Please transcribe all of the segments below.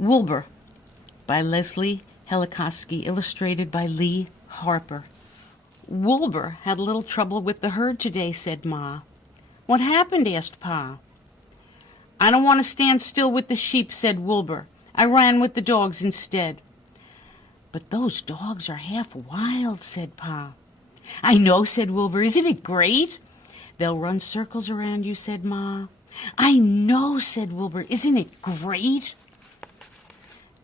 Woolbur by Leslie Helikoski, illustrated by Lee Harper. Woolbur had a little trouble with the herd today, said Ma. What happened? Asked Pa. I don't want to stand still with the sheep, said Woolbur. I ran with the dogs instead. But those dogs are half wild, said Pa. I know, said Woolbur. Isn't it great? They'll run circles around you, said Ma. I know, said Woolbur. Isn't it great?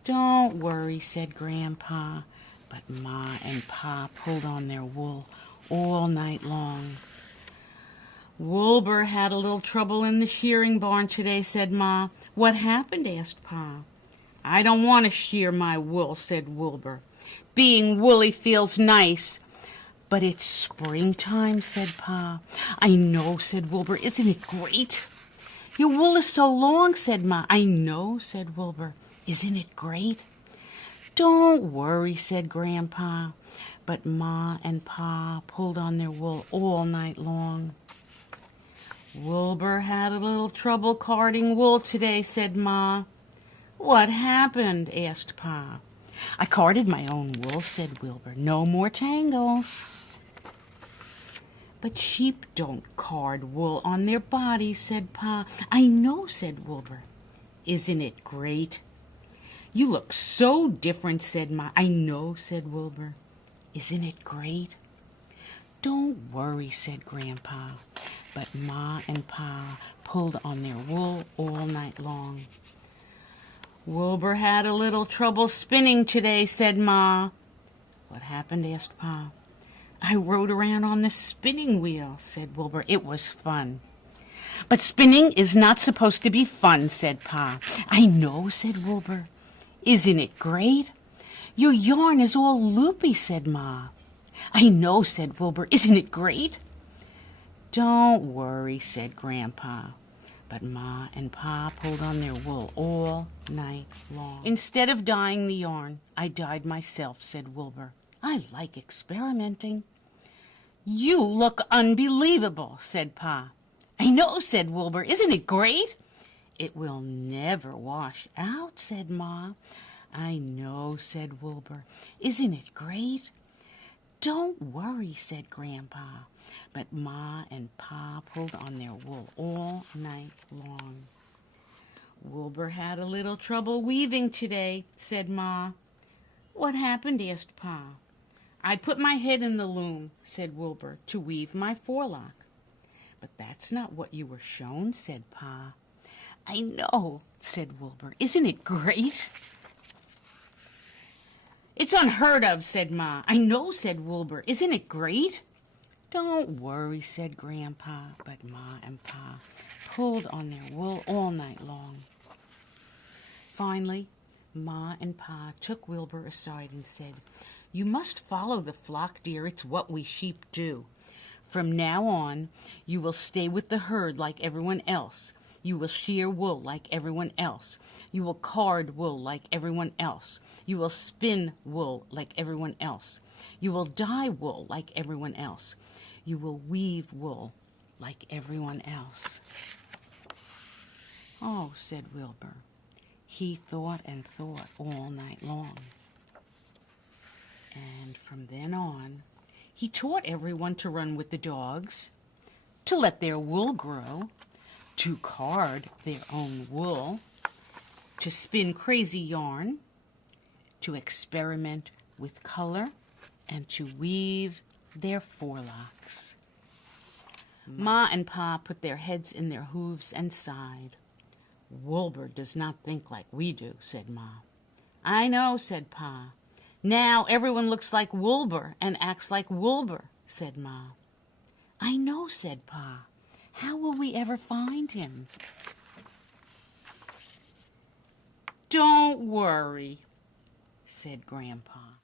Don't worry, said Grandpa. But Ma and Pa pulled on their wool all night long. Woolbur had a little trouble in the shearing barn today, said Ma. What happened? Asked Pa. I don't want to shear my wool, said Woolbur. Being woolly feels nice. But it's springtime, said Pa. I know, said Woolbur. Isn't it great? Your wool is so long, said Ma. I know, said Woolbur. Isn't it great? Don't worry, said Grandpa. But Ma and Pa pulled on their wool all night long. Woolbur had a little trouble carding wool today, said Ma. What happened? Asked Pa. I carded my own wool, said Woolbur. No more tangles. But sheep don't card wool on their bodies, said Pa. I know, said Woolbur. Isn't it great? You look so different, said Ma. I know, said Woolbur. Isn't it great? Don't worry, said Grandpa. But Ma and Pa pulled on their wool all night long. Woolbur had a little trouble spinning today, said Ma. What happened? Asked Pa. I rode around on the spinning wheel, said Woolbur. It was fun. But spinning is not supposed to be fun, said Pa. I know, said Woolbur. Isn't it great? Your yarn is all loopy, said Ma. I know, said Woolbur. Isn't it great? Don't worry, said Grandpa. But Ma and Pa pulled on their wool all night long. Instead of dyeing the yarn, I dyed myself, said Woolbur. I like experimenting. You look unbelievable, said Pa. I know, said Woolbur. Isn't it great? It will never wash out, said Ma. I know, said Woolbur. Isn't it great? Don't worry, said Grandpa. But Ma and Pa pulled on their wool all night long. Woolbur had a little trouble weaving today, said Ma. What happened? Asked Pa. I put my head in the loom, said Woolbur, to weave my forelock. But that's not what you were shown, said Pa. I know, said Woolbur. Isn't it great? It's unheard of, said Ma. I know, said Woolbur. Isn't it great? Don't worry, said Grandpa. But Ma and Pa pulled on their wool all night long. Finally, Ma and Pa took Woolbur aside and said, You must follow the flock, dear. It's what we sheep do. From now on, you will stay with the herd like everyone else. You will shear wool like everyone else. You will card wool like everyone else. You will spin wool like everyone else. You will dye wool like everyone else. You will weave wool like everyone else. Oh, said Woolbur. He thought and thought all night long. And from then on, he taught everyone to run with the dogs, to let their wool grow, to card their own wool, to spin crazy yarn, to experiment with color, and to weave their forelocks. Ma and Pa put their heads in their hooves and sighed. Woolbur does not think like we do, said Ma. I know, said Pa. Now everyone looks like Woolbur and acts like Woolbur, said Ma. I know, said Pa. How will we ever find him? Don't worry, said Grandpa.